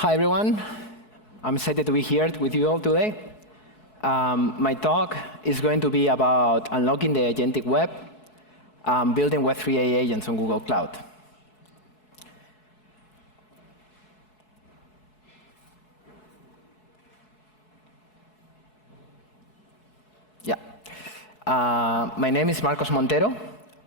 Hi, everyone. I'm excited to be here with you all today. My talk is going to be about unlocking the agentic web, building Web3 AI agents on Google Cloud. My name is Montero,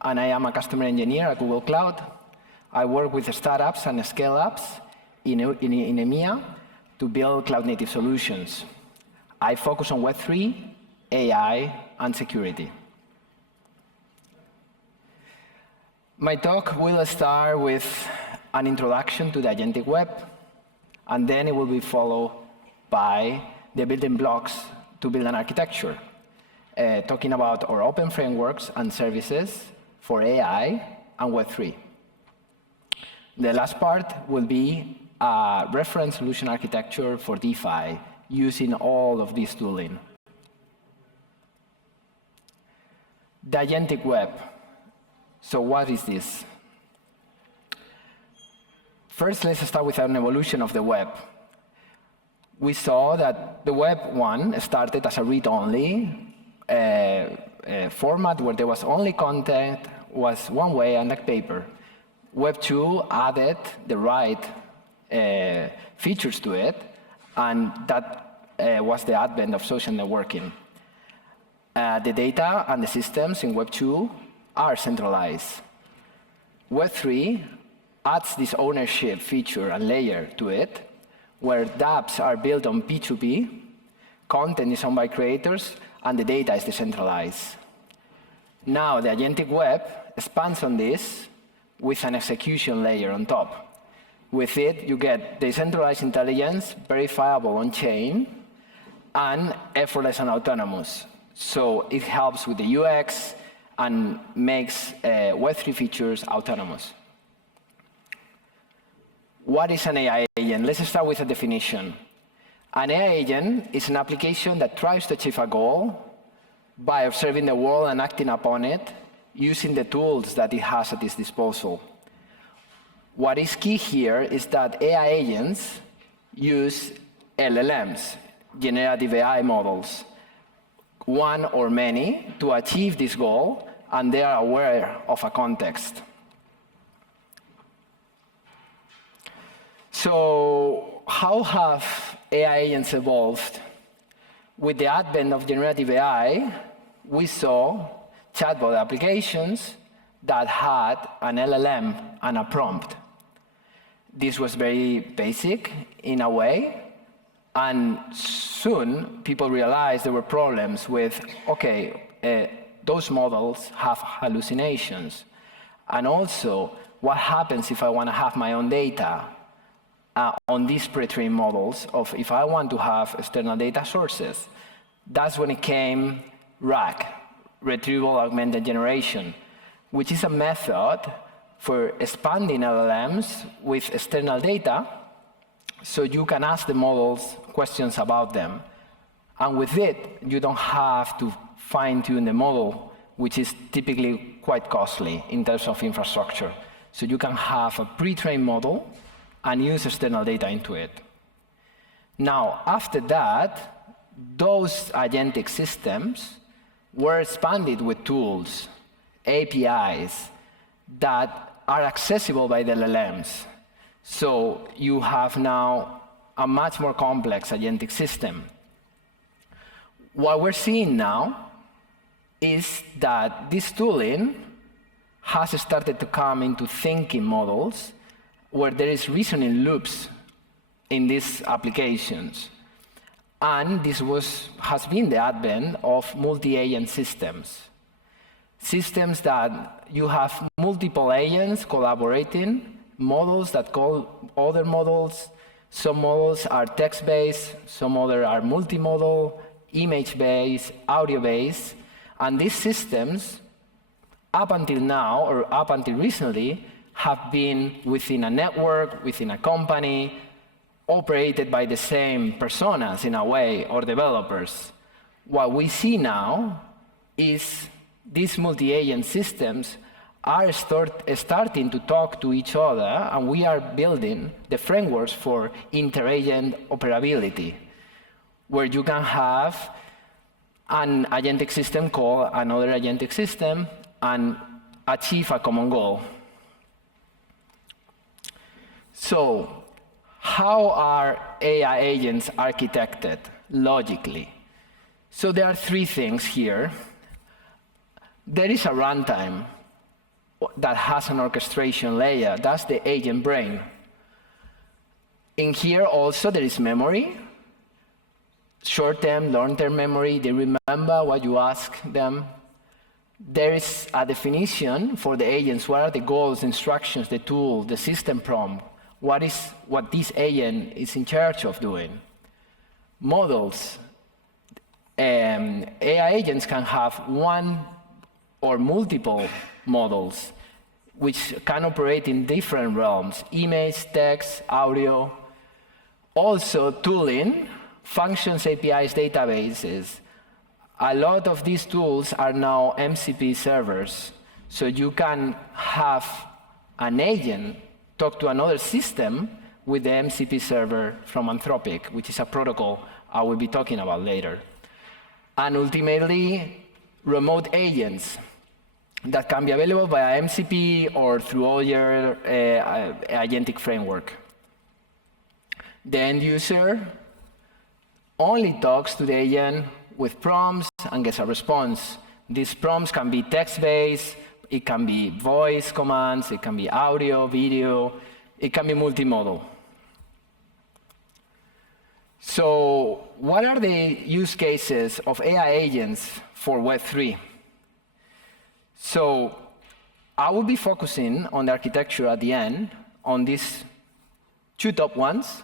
and I am a customer engineer at Google Cloud. I work with startups and scale-ups in EMEA to build cloud-native solutions. I focus on Web3, AI, and security. My talk will start with an introduction to the agentic web, and then it will be followed by the building blocks to build an architecture, talking about our open frameworks and services for AI and Web3. The last part will be a reference solution architecture for DeFi using all of this tooling. The agentic web. So what is this? First, let's start with an evolution of the web. We saw that the Web 1 started as a read-only format where there was only content, was one way, and like paper. Web 2 added the right features to it, and that was the advent of social networking. The data and the systems in Web 2 are centralized. Web 3 adds this ownership feature and layer to it, where dApps are built on P2P, content is owned by creators, and the data is decentralized. Now, the agentic web expands on this with an execution layer on top. With it, you get decentralized intelligence, verifiable on-chain, and effortless and autonomous. So it helps with the UX and makes Web3 features autonomous. What is an AI agent? Let's start with a definition. An AI agent is an application that tries to achieve a goal by observing the world and acting upon it using the tools that it has at its disposal. What is key here is that AI agents use LLMs, generative AI models, one or many, to achieve this goal, and they are aware of a context. So how have AI agents evolved? With the advent of generative AI, we saw chatbot applications that had an LLM and a prompt. This was very basic in a way, and soon people realized there were problems with, those models have hallucinations. And also, what happens if I want to have my own data on these pre-trained models of if I want to have external data sources? That's when it came RAG, Retrieval Augmented Generation, which is a method for expanding LLMs with external data so you can ask the models questions about them. And with it, you don't have to fine-tune the model, which is typically quite costly in terms of infrastructure. So you can have a pre-trained model and use external data into it. Now, after that, those agentic systems were expanded with tools, APIs, that are accessible by the LLMs. So you have now a much more complex agentic system. What we're seeing now is that this tooling has started to come into thinking models where there is reasoning loops in these applications. And this has been the advent of multi-agent systems. Systems that you have multiple agents collaborating, models that call other models. Some models are text-based, some others are multimodal, image-based, audio-based. And these systems, up until now, or up until recently, have been within a network, within a company, operated by the same personas in a way, or developers. What we see now is these multi-agent systems are starting to talk to each other, and we are building the frameworks for inter-agent operability, where you can have an agentic system call another agentic system and achieve a common goal. So, how are AI agents architected logically? So there are three things here. There is a runtime that has an orchestration layer. That's the agent brain. In here also there is memory, short-term, long-term memory. They remember what you ask them. There is a definition for the agents. What are the goals, instructions, the tool, the system prompt? What this agent is in charge of doing? Models. AI agents can have one or multiple models, which can operate in different realms: image, text, audio. Also, tooling, functions, APIs, databases. A lot of these tools are now MCP servers, so you can have an agent talk to another system with the MCP server from Anthropic, which is a protocol I will be talking about later. And ultimately, remote agents that can be available via MCP or through all your agentic framework. The end user only talks to the agent with prompts and gets a response. These prompts can be text-based, it can be voice commands, it can be audio, video, it can be multimodal. So what are the use cases of AI agents for Web3? So I will be focusing on the architecture at the end, on these two top ones,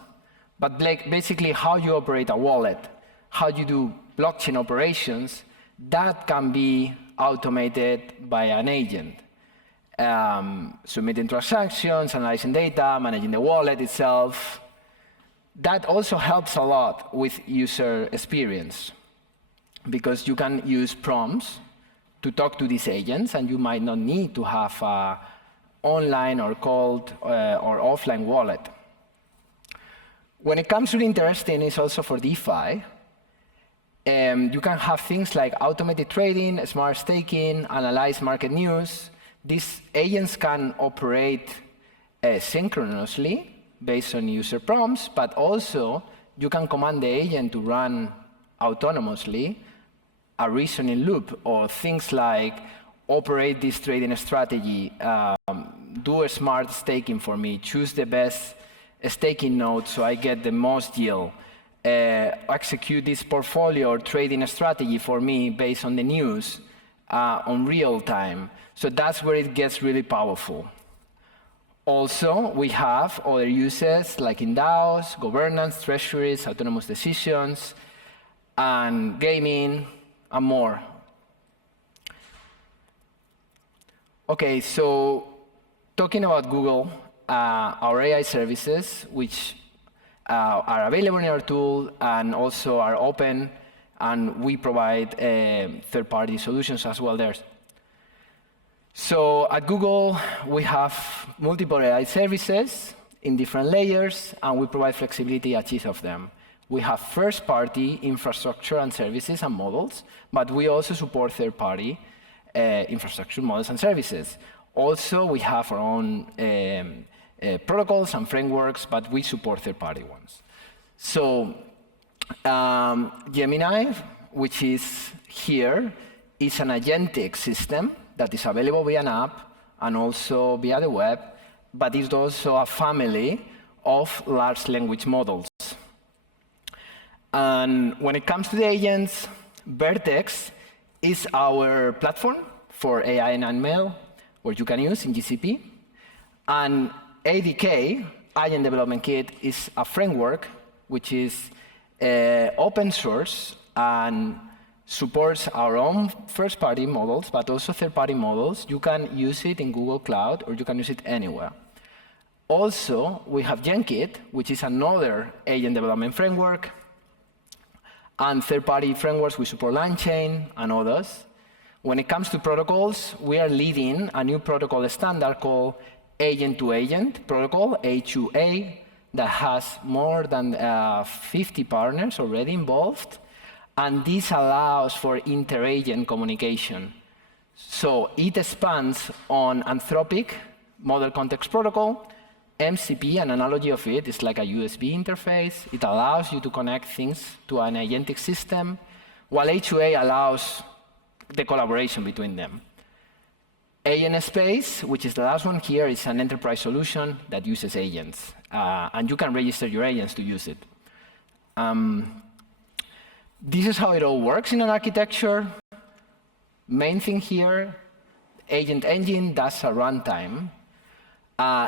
but basically how you operate a wallet, how you do blockchain operations, that can be automated by an agent. Submitting transactions, analyzing data, managing the wallet itself. That also helps a lot with user experience, because you can use prompts to talk to these agents, and you might not need to have an online or cold or offline wallet. When it comes to the interesting is also for DeFi. You can have things like automated trading, smart staking, analyze market news. These agents can operate synchronously based on user prompts, but also you can command the agent to run autonomously a reasoning loop, or things like operate this trading strategy, do a smart staking for me, choose the best staking node so I get the most yield, execute this portfolio or trading strategy for me based on the news on real time. So that's where it gets really powerful. Also, we have other uses like in DAOs, governance, treasuries, autonomous decisions, and gaming, and more. Okay, so talking about Google, our AI services, which are available in our tool and also are open, and we provide third-party solutions as well there. So at Google, we have multiple AI services in different layers, and we provide flexibility at each of them. We have first-party infrastructure and services and models, but we also support third-party infrastructure, models, and services. Also, we have our own protocols and frameworks, but we support third-party ones. So Gemini, which is here, is an agentic system that is available via an app and also via the web, but it's also a family of large language models. And when it comes to the agents, Vertex is our platform for AI and ML, where you can use in GCP. And ADK, Agent Development Kit, is a framework which is open source and supports our own first-party models, but also third-party models. You can use it in Google Cloud, or you can use it anywhere. Also, we have GenKit, which is another agent development framework. And third-party frameworks, we support LangChain and others. When it comes to protocols, we are leading a new protocol standard called Agent-to-Agent Protocol, A2A, that has more than 50 partners already involved. And this allows for inter-agent communication. So it spans on Anthropic Model Context Protocol. MCP, an analogy of it, is like a USB interface. It allows you to connect things to an agentic system, while A2A allows the collaboration between them. Agent Space, which is the last one here, is an enterprise solution that uses agents. And you can register your agents to use it. This is how it all works in an architecture. Main thing here, Agent Engine does a runtime.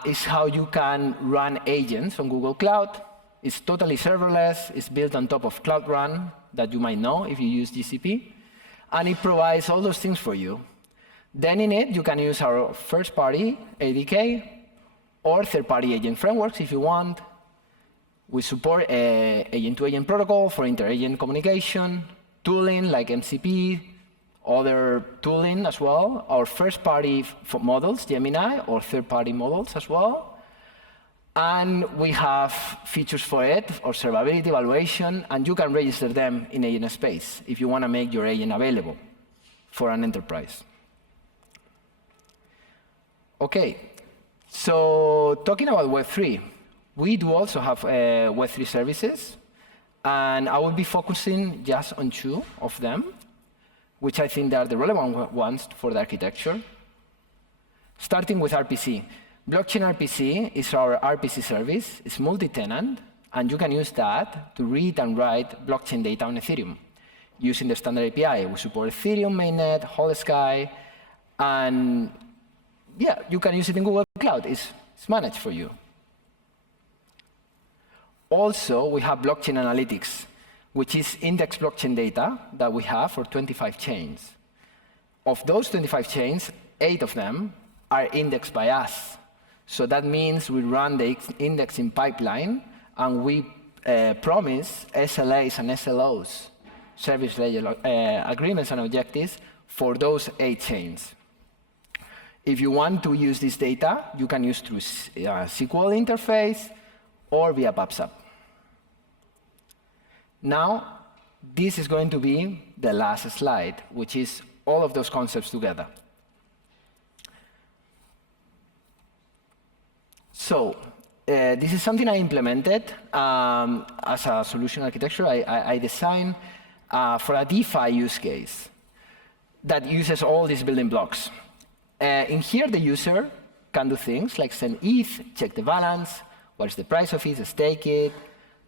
Is how you can run agents on Google Cloud. It's totally serverless. It's built on top of Cloud Run that you might know if you use GCP. And it provides all those things for you. Then in it, you can use our first-party ADK or third-party agent frameworks if you want. We support agent-to-agent protocol for inter-agent communication, tooling like MCP, other tooling as well, our first-party models, Gemini, or third-party models as well. And we have features for it, observability, evaluation, and you can register them in Agent Space if you want to make your agent available for an enterprise. OK, so talking about Web3, we do also have Web3 services, and I will be focusing just on 2 of them, which I think are the relevant ones for the architecture. Starting with RPC. Blockchain RPC is our RPC service. It's multi-tenant, and you can use that to read and write blockchain data on Ethereum using the standard API. We support Ethereum mainnet, Holosky, and yeah, you can use it in Google Cloud. It's managed for you. Also, we have blockchain analytics, which is index blockchain data that we have for 25 chains. Of those 25 chains, 8 of them are indexed by us. So that means we run the indexing pipeline, and we promise SLAs and SLOs, service layer agreements and objectives, for those 8 chains. If you want to use this data, you can use through SQL interface or via PubSub. Now, this is going to be the last slide, which is all of those concepts together. So this is something I implemented as a solution architecture. I designed for a DeFi use case that uses all these building blocks. In here, the user can do things like send ETH, check the balance, what is the price of ETH, stake it,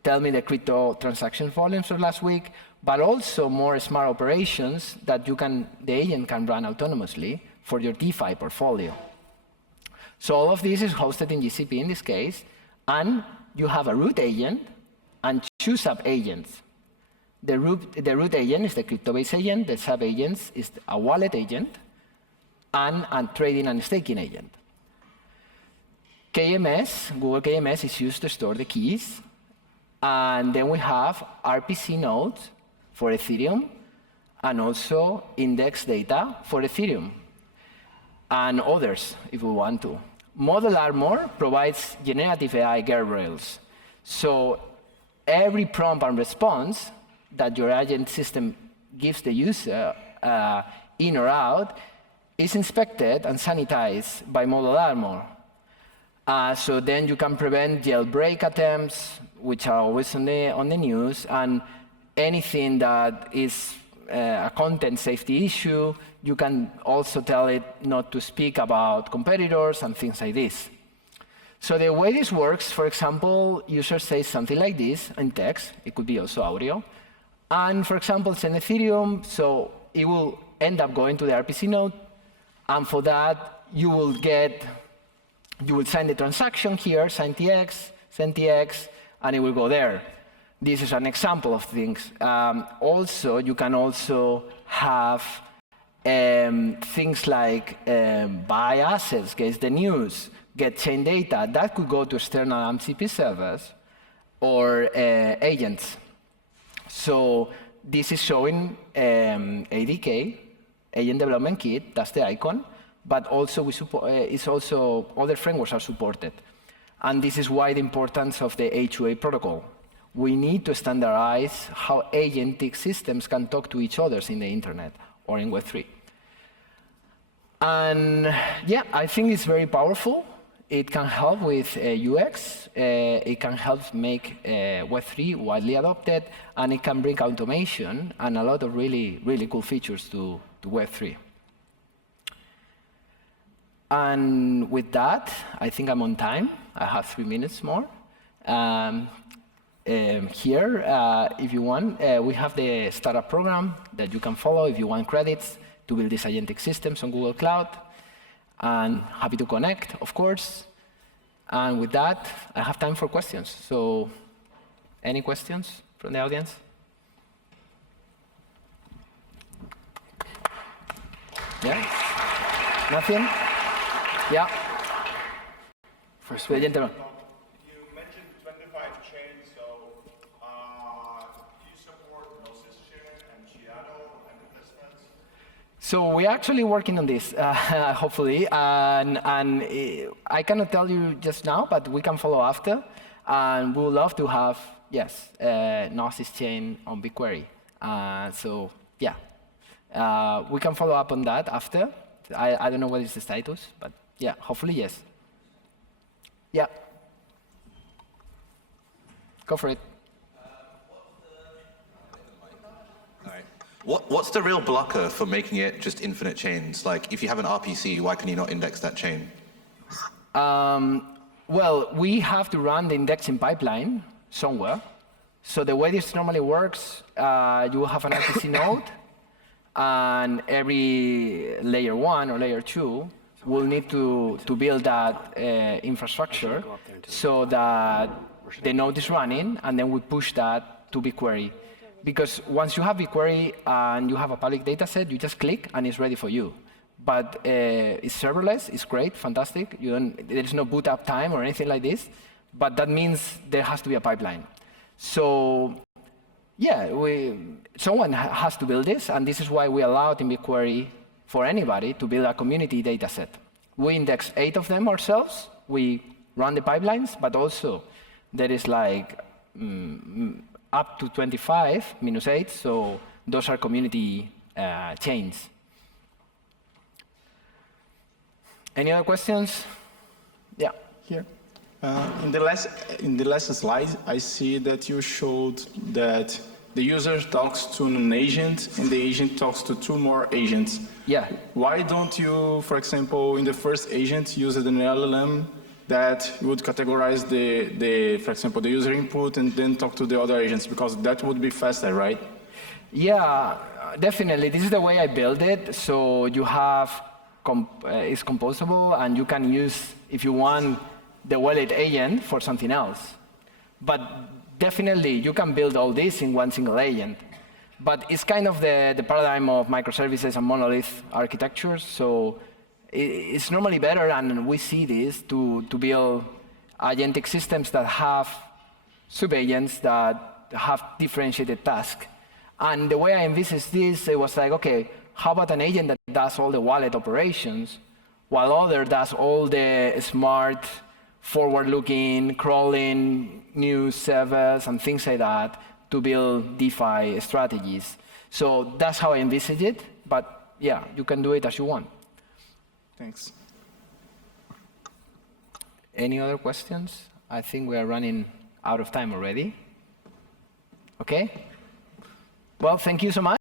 tell me the crypto transaction volumes of last week, but also more smart operations that the agent can run autonomously for your DeFi portfolio. So all of this is hosted in GCP in this case, and you have a root agent and 2 sub-agents. The root agent is the crypto-based agent, the sub-agents is a wallet agent, and a trading and staking agent. KMS, Google KMS, is used to store the keys. And then we have RPC nodes for Ethereum, and also index data for Ethereum, and others if we want to. Model Armor provides generative AI guardrails. So every prompt and response that your agent system gives the user in or out is inspected and sanitized by Model Armor. So then you can prevent jailbreak attempts, which are always on the news, and anything that is a content safety issue, you can also tell it not to speak about competitors and things like this. So the way this works, for example, user says something like this in text. It could be also audio. And for example, send Ethereum, so it will end up going to the RPC node. And for that, you will sign the transaction here, sign TX, send TX, and it will go there. This is an example of things. Also, you can also have things like buy assets, get the news, get chain data. That could go to external MCP servers or agents. So this is showing ADK Agent Development Kit, that's the icon, but also we support, it's also other frameworks are supported. And this is why the importance of the A2A protocol. We need to standardize how agentic systems can talk to each other in the internet or in Web3. And yeah, I think it's very powerful. It can help with UX, it can help make Web3 widely adopted, and it can bring automation and a lot of really, really cool features to Web3. And with that, I think I'm on time. I have 3 minutes more. Here, if you want, we have the startup program that you can follow if you want credits to build these agentic systems on Google Cloud. And happy to connect, of course. And with that, I have time for questions. So any questions from the audience? Yeah? Nothing? Yeah? First, the gentleman. You mentioned 25 chains, so do you support Gnosis chain and Chiado and investments? So we're actually working on this, hopefully, and I cannot tell you just now, but we can follow after, and we would love to have, yes, Gnosis chain on BigQuery. So yeah, we can follow up on that after. I don't know what is the status, but yeah, hopefully yes. Yeah. Go for it. What's the real blocker for making it just infinite chains? Like, if you have an RPC, why can you not index that chain? Well, we have to run the indexing pipeline somewhere. So the way this normally works, you will have an RPC node, and every layer 1 or layer 2 will need to build that infrastructure so that the node is running, and then we push that to BigQuery. Because once you have BigQuery and you have a public data set, you just click and it's ready for you. But it's serverless, it's great, fantastic. There's no boot up time or anything like this, but that means there has to be a pipeline. So yeah, someone has to build this, and this is why we allowed in BigQuery for anybody to build a community data set. We index 8 of them ourselves, we run the pipelines, but also there is like up to 25 -8, so those are community chains. Any other questions? Yeah, here. In the last slide, I see that you showed that the user talks to an agent, and the agent talks to 2 more agents. Yeah. Why don't you, for example, in the first agent, use an LLM that would categorize for example, the user input and then talk to the other agents? Because that would be faster, right? Yeah, definitely. This is the way I build it. So you have, it's composable, and you can use, if you want, the wallet agent for something else. But definitely, you can build all this in one single agent. But it's kind of the paradigm of microservices and monolith architectures. So it's normally better, and we see this, to build agentic systems that have sub-agents that have differentiated tasks. And the way I envisaged this, it was like, okay, how about an agent that does all the wallet operations, while other does all the smart, forward-looking, crawling, news servers, and things like that to build DeFi strategies. So that's how I envisage it, but yeah, you can do it as you want. Thanks. Any other questions? I think we are running out of time already. Okay? Well, thank you so much.